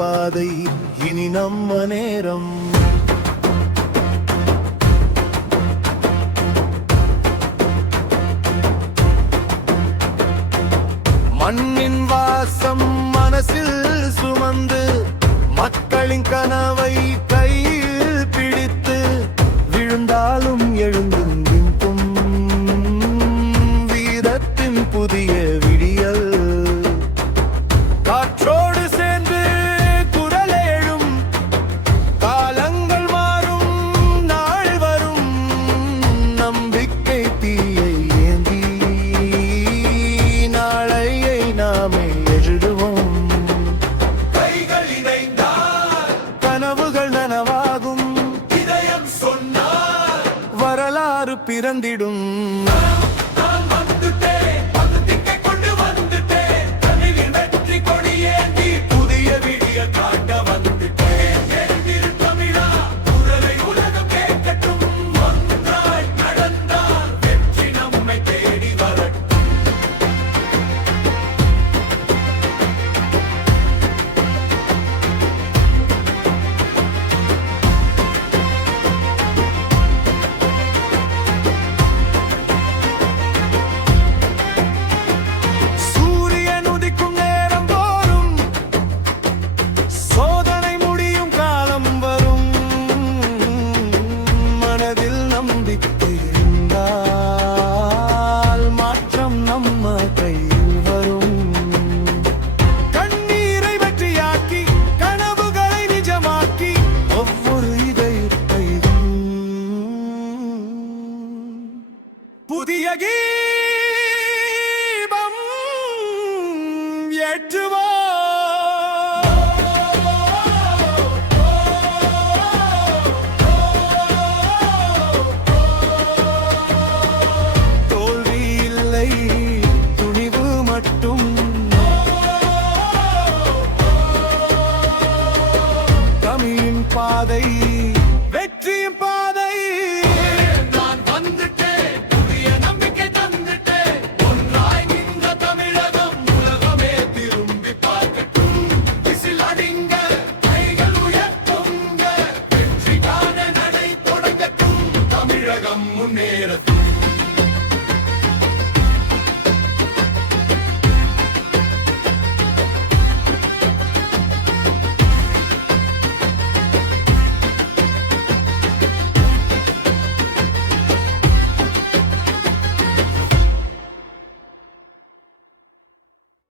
பாதை இனி நம்ம நேரம். மண்ணின் வாசம் மனசில் சுமந்து மக்களின் கனவை கையில் பிடித்து விழுந்தாலும் எழுந்தும் நிற்கும் வீரத்தின் புதிய விடியல். காற்றோடு சேர்ந்து குரலேழும் காலங்கள் மாறும் நாள் வரும். நம்பிக்கை தீயை ஏந்தி நாளையை நாமே எழுதுவோம். கைகள் இணைந்தால் கனவுகள் நனவாகும். இதயம் சொன்னால் வரலாறு பிறந்திடும். புதிய கீதம் ஏற்றுவோம். தோல்வி இல்லை, துணிவு மட்டும். தமிழின் பாதை வெற்றியின் பாதை. முன்னேற